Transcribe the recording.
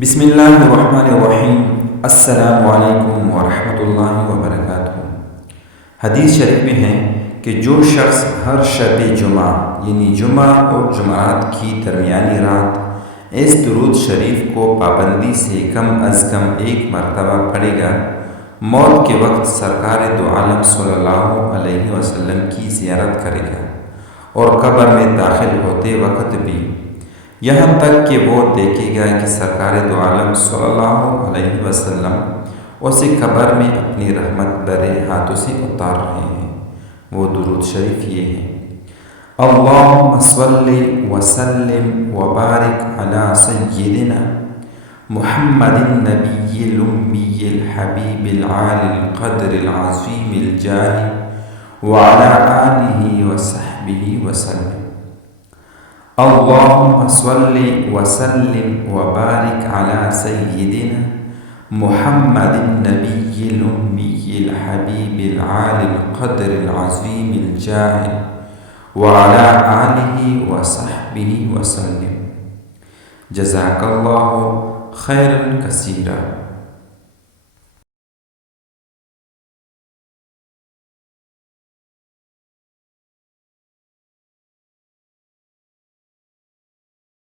بسم اللہ الرحمن الرحیم۔ السلام علیکم ورحمۃ اللہ وبرکاتہ۔ حدیث شریف میں ہے کہ جو شخص ہر شب جمعہ یعنی جمعہ اور جمعرات کی درمیانی رات اس درود شریف کو پابندی سے کم از کم ایک مرتبہ پڑھے گا، موت کے وقت سرکار دو عالم صلی اللہ علیہ وسلم کی زیارت کرے گا اور قبر میں داخل ہوتے وقت بھی، یہاں تک کہ وہ دیکھے گا کہ سرکار دو عالم صلی اللہ علیہ وسلم اسے قبر میں اپنی رحمت بھرے ہاتھوں سے اتار رہے ہیں۔ وہ درود شریف یہ ہے: اللہم صلی وسلم وبارک علی سیدنا محمد النبی الامی الحبیب العالی القدر العظیم الجاہ وعلی آلہ وصحبہ وسلم۔ اللہم صلی وسلم وبارک علی سیدنا محمد النبی الامی الحبیب العالی القدر العظیم الجاہ وعلی آلہ وصحبہ وسلم۔ جزاک اللہ خیرا کثیرا۔